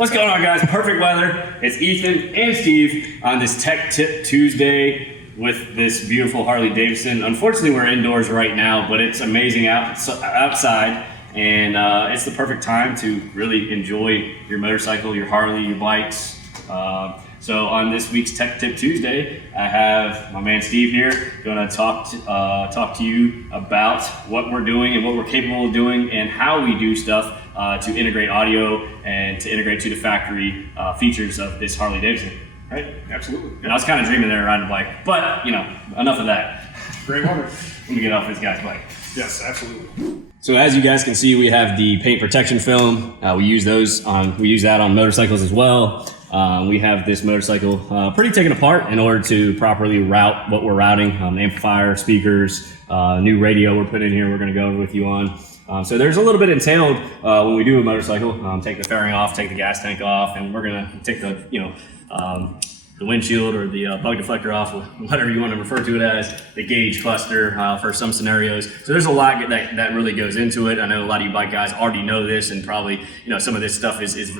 What's going on, guys? Perfect weather. It's Ethan and Steve on this Tech Tip Tuesday with this beautiful Harley Davidson. Unfortunately, we're indoors right now, but it's amazing outside, and it's the perfect time to really enjoy your motorcycle, your Harley, your bikes. So on this week's Tech Tip Tuesday, I have my man Steve here, going to talk to you about what we're doing and what we're capable of doing and how we do stuff to integrate audio and to integrate to the factory features of this Harley Davidson. Right? Absolutely. And I was kind of dreaming there riding a bike, but you know, enough of that. Great weather. Let me get off this guy's bike. Yes, absolutely. So as you guys can see, we have the paint protection film. We use that on motorcycles as well. We have this motorcycle pretty taken apart in order to properly route what we're routing. Amplifier, speakers, new radio we're putting in here we're going to go over with you on. So there's a little bit entailed when we do a motorcycle. Take the fairing off, take the gas tank off, and we're going to take the the windshield or the bug deflector off, whatever you want to refer to it as, the gauge cluster for some scenarios. So there's a lot that really goes into it. I know a lot of you bike guys already know this, and probably some of this stuff is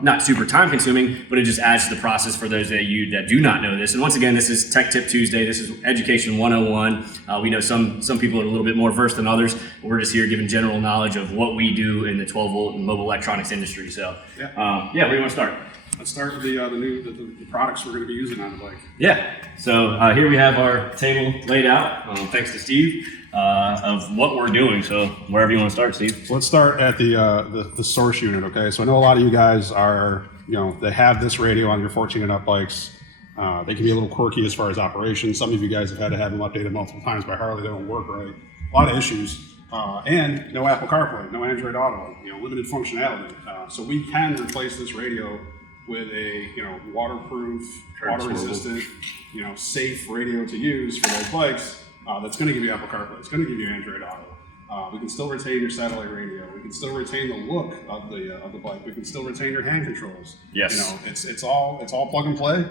not super time consuming, but it just adds to the process for those that do not know this. And once again, this is Tech Tip Tuesday. This is Education 101. We know some people are a little bit more versed than others. We're just here giving general knowledge of what we do in the 12 volt and mobile electronics industry. So where do you want to start? Let's start with the products we're going to be using on the bike. Yeah, so here we have our table laid out, thanks to Steve, of what we're doing. So wherever you want to start, Steve. So let's start at the source unit, okay? So I know a lot of you guys are, they have this radio on your 14 and up bikes. They can be a little quirky as far as operation. Some of you guys have had to have them updated multiple times by Harley. They don't work right. A lot of issues. And no Apple CarPlay, no Android Auto, limited functionality. So we can replace this radio with a waterproof, water-resistant, safe radio to use for those bikes. That's going to give you Apple CarPlay. It's going to give you Android Auto. We can still retain your satellite radio. We can still retain the look of the bike. We can still retain your hand controls. Yes. It's all plug and play,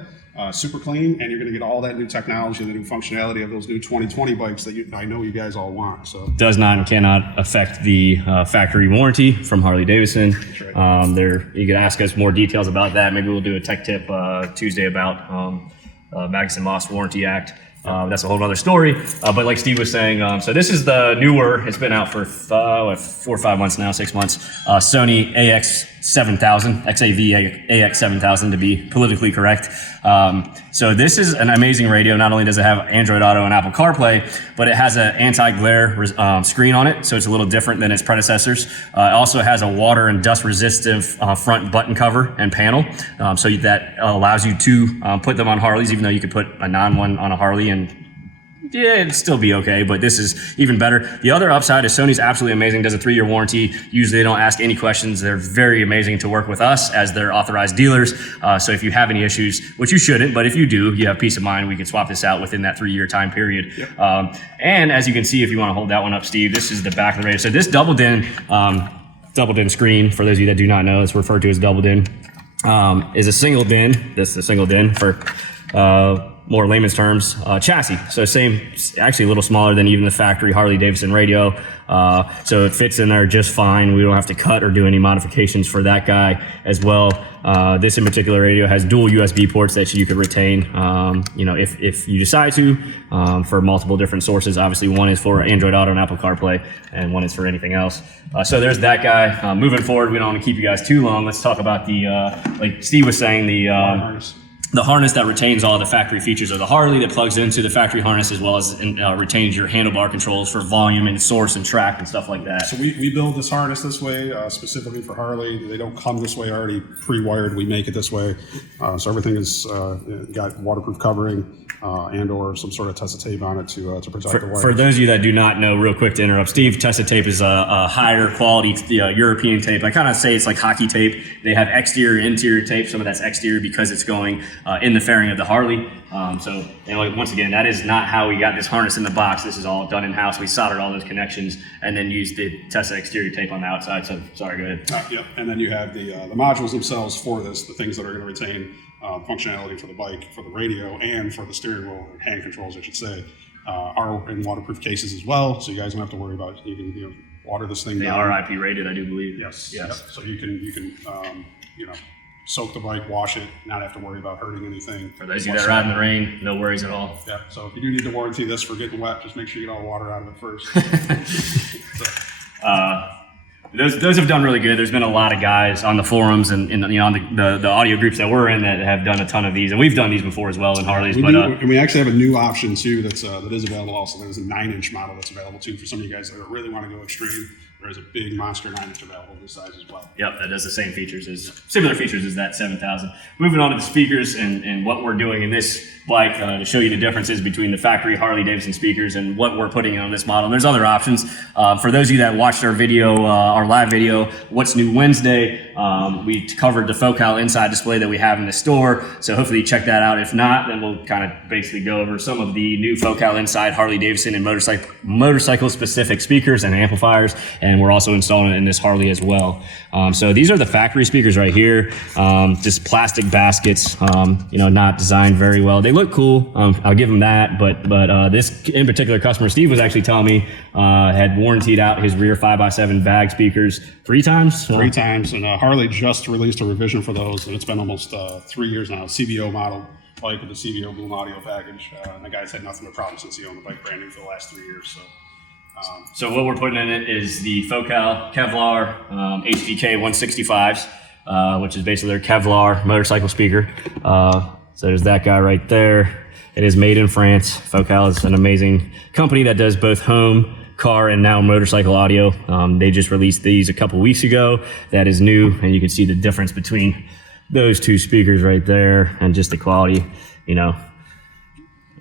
super clean, and you're going to get all that new technology, the new functionality of those new 2020 bikes that I know you guys all want. So does not and cannot affect the factory warranty from Harley Davidson. That's right. You can ask us more details about that. Maybe we'll do a Tech Tip Tuesday about Magnuson-Moss Warranty Act. That's a whole other story. But like Steve was saying, so this is the newer, it's been out for 4 or 5 months now, 6 months, Sony AX7000, XAV AX7000 to be politically correct. So this is an amazing radio. Not only does it have Android Auto and Apple CarPlay, but it has an anti-glare screen on it, so it's a little different than its predecessors. It also has a water and dust resistive front button cover and panel, so that allows you to put them on Harleys, even though you could put a non-one on a Harley and yeah, it'd still be okay, but this is even better. The other upside is Sony's absolutely amazing, does a 3-year warranty. Usually they don't ask any questions. They're very amazing to work with us as their authorized dealers. So if you have any issues, which you shouldn't, but if you do, you have peace of mind. We can swap this out within that 3-year time period. Yep. And as you can see, if you want to hold that one up, Steve, this is the back of the radio. So this doubled in screen, for those of you that do not know, it's referred to as doubled in, is a single DIN. This is a single DIN for more layman's terms, chassis. So same, actually a little smaller than even the factory Harley Davidson radio. So it fits in there just fine. We don't have to cut or do any modifications for that guy as well. This in particular radio has dual USB ports that you could retain, if you decide to, for multiple different sources. Obviously one is for Android Auto and Apple CarPlay, and one is for anything else. So there's that guy. Moving forward, we don't want to keep you guys too long. Let's talk about the, like Steve was saying, the harness that retains all the factory features of the Harley, that plugs into the factory harness, as well as retains your handlebar controls for volume and source and track and stuff like that. So we build this harness this way specifically for Harley. They don't come this way already pre-wired. We make it this way. So everything is got waterproof covering and or some sort of Tessa tape on it to protect the wires. For those of you that do not know, real quick to interrupt, Steve, Tessa tape is a higher quality European tape. I kind of say it's like hockey tape. They have exterior, interior tape. Some of that's exterior because it's going in the fairing of the Harley. So once again, that is not how we got this harness in the box. This is all done in-house. We soldered all those connections and then used the Tessa exterior tape on the outside. So sorry, go ahead. Yep. And then you have the modules themselves for this, the things that are going to retain functionality for the bike, for the radio, and for the steering wheel, or hand controls, I should say, are in waterproof cases as well. So you guys don't have to worry about water this thing they down. are IP rated, I do believe. Yes. Yes. Yep. So you can soak the bike, wash it, not have to worry about hurting anything. For those of you that ride in the rain, no worries at all. Yeah, so if you do need to warranty this for getting wet, just make sure you get all the water out of it first. Those have done really good. There's been a lot of guys on the forums and on the audio groups that we're in that have done a ton of these, and we've done these before as well in Harleys. And we actually have a new option too that is available also. There's a 9-inch model that's available too for some of you guys that really want to go extreme. There's a big monster 9-inch available this size as well. Yep, that does the same features similar features as that 7000. Moving on to the speakers and what we're doing in this bike to show you the differences between the factory Harley-Davidson speakers and what we're putting on this model. And there's other options. For those of you that watched our video, our live video, What's New Wednesday, we covered the Focal inside display that we have in the store. So hopefully you check that out. If not, then we'll kind of basically go over some of the new Focal inside Harley-Davidson and motorcycle specific speakers and amplifiers. And we're also installing it in this Harley as well. So these are the factory speakers right here. Just plastic baskets, not designed very well. They look cool. I'll give them that. But this in particular customer, Steve was actually telling me, had warrantied out his rear 5x7 bag speakers 3 times. 3 times. And Harley just released a revision for those. And it's been almost 3 years now. CVO model bike with the CVO Boom Audio package. And the guy's had nothing but problems since he owned the bike brand new for the last 3 years. So what we're putting in it is the Focal Kevlar HDK 165s, which is basically their Kevlar motorcycle speaker. So there's that guy right there. It is made in France. Focal is an amazing company that does both home, car, and now motorcycle audio. They just released these a couple weeks ago. That is new, and you can see the difference between those 2 speakers right there and just the quality.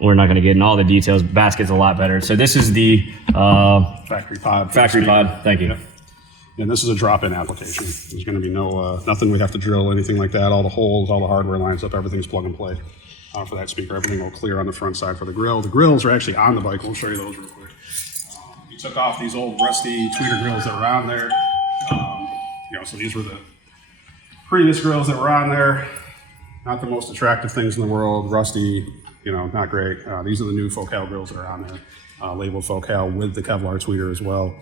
We're not going to get in all the details. Basket's a lot better. So this is the factory pod. Factory pod. Thank you. Yep. And this is a drop-in application. There's going to be nothing we have to drill, anything like that. All the holes, all the hardware lines up, everything's plug and play for that speaker. Everything will clear on the front side for the grill. The grills are actually on the bike. We'll show you those real quick. You took off these old rusty tweeter grills that were on there. So these were the previous grills that were on there. Not the most attractive things in the world. Rusty, not great. These are the new Focal grills that are on there. Labeled Focal with the Kevlar tweeter as well.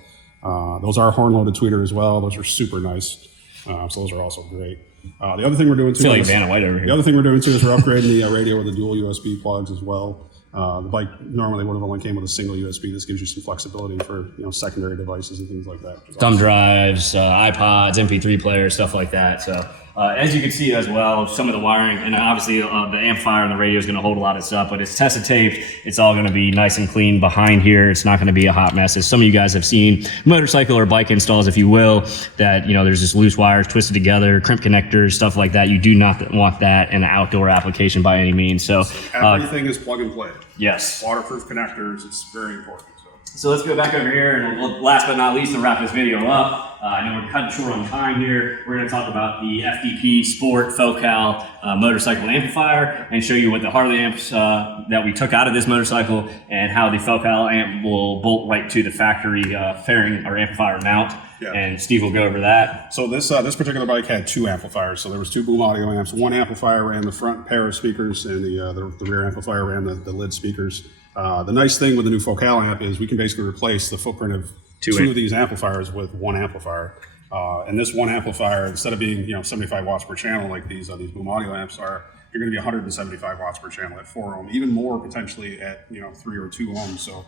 Those are horn-loaded tweeter as well. Those are super nice. So those are also great. The other thing we're doing too. I feel like Vanna White over here. The other thing we're doing too is we're upgrading the radio with the dual USB plugs as well. The bike normally would have only came with a single USB. This gives you some flexibility for secondary devices and things like that. Thumb drives, iPods, MP3 players, stuff like that. So as you can see as well, some of the wiring, and obviously the amplifier and the radio is going to hold a lot of stuff, but it's tested taped. It's all going to be nice and clean behind here. It's not going to be a hot mess. As some of you guys have seen motorcycle or bike installs, if you will, that there's just loose wires twisted together, crimp connectors, stuff like that. You do not want that in an outdoor application by any means. So everything is plug and play. Yes. Waterproof connectors. It's very important. So let's go back over here, and last but not least, to wrap this video up, I know we're cutting short on time here. We're going to talk about the FDP Sport Focal motorcycle amplifier and show you what the Harley amps that we took out of this motorcycle and how the Focal amp will bolt right to the factory fairing or amplifier mount. Yeah. And Steve will go over that. So this particular bike had 2 amplifiers. So there was 2 Boom Audio amps. One amplifier ran the front pair of speakers, and the rear amplifier ran the lid speakers. The nice thing with the new Focal amp is we can basically replace the footprint of 2 of these amplifiers with 1 amplifier. And this 1 amplifier, instead of being 75 watts per channel like these Boom Audio amps are, you're going to be 175 watts per channel at 4 ohm, even more potentially at 3 or 2 ohms. So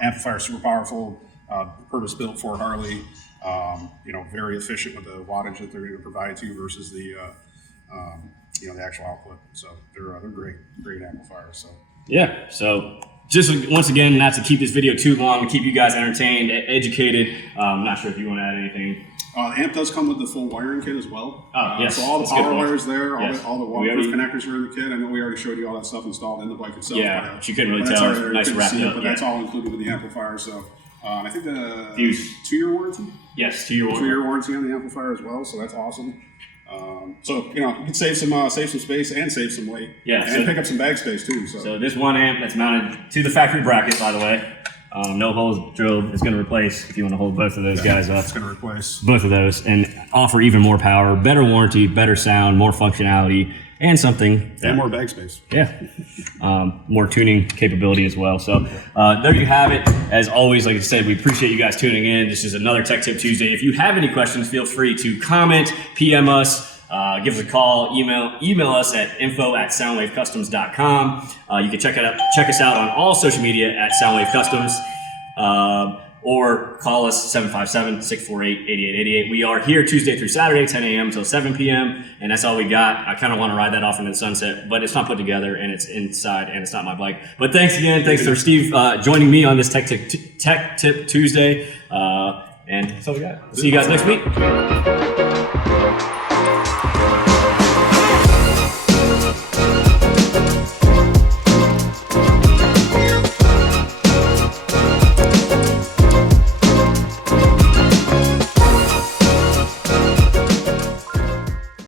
amplifier super powerful, purpose built for Harley. Very efficient with the wattage that they're going to provide to you versus the actual output. So they're great amplifiers. So yeah. So just once again, not to keep this video too long, to keep you guys entertained, educated. I'm not sure if you want to add anything. The amp does come with the full wiring kit as well. Oh, yes. So all the power wires there, yes. all the waterproof connectors are in the kit. I know we already showed you all that stuff installed in the bike itself. Yeah, but you couldn't really tell. It's nice wrapped up. But that's all included with the amplifier. So I think the Fuse. 2-year warranty. Yes, 2-year warranty. 2-year warranty on the amplifier as well. So that's awesome. So you can save some space and save some weight. Yeah, and pick up some bag space too. So this 1 amp that's mounted to the factory bracket, by the way. No holes drilled. It's going to replace, if you want to hold both of those guys up. It's going to replace both of those and offer even more power, better warranty, better sound, more functionality, and something. And more bag space. Yeah. More tuning capability as well. So there you have it. As always, like I said, we appreciate you guys tuning in. This is another Tech Tip Tuesday. If you have any questions, feel free to comment, PM us. Give us a call, email us at info@soundwavecustoms.com. You can check us out on all social media at Soundwave Customs. Or call us 757-648-8888. We are here Tuesday through Saturday, 10 a.m. until 7 p.m. And that's all we got. I kind of want to ride that off into the sunset, but it's not put together and it's inside and it's not my bike. But thanks again. Thanks for Steve joining me on this Tech Tip Tuesday. And that's all we got. See you guys next week.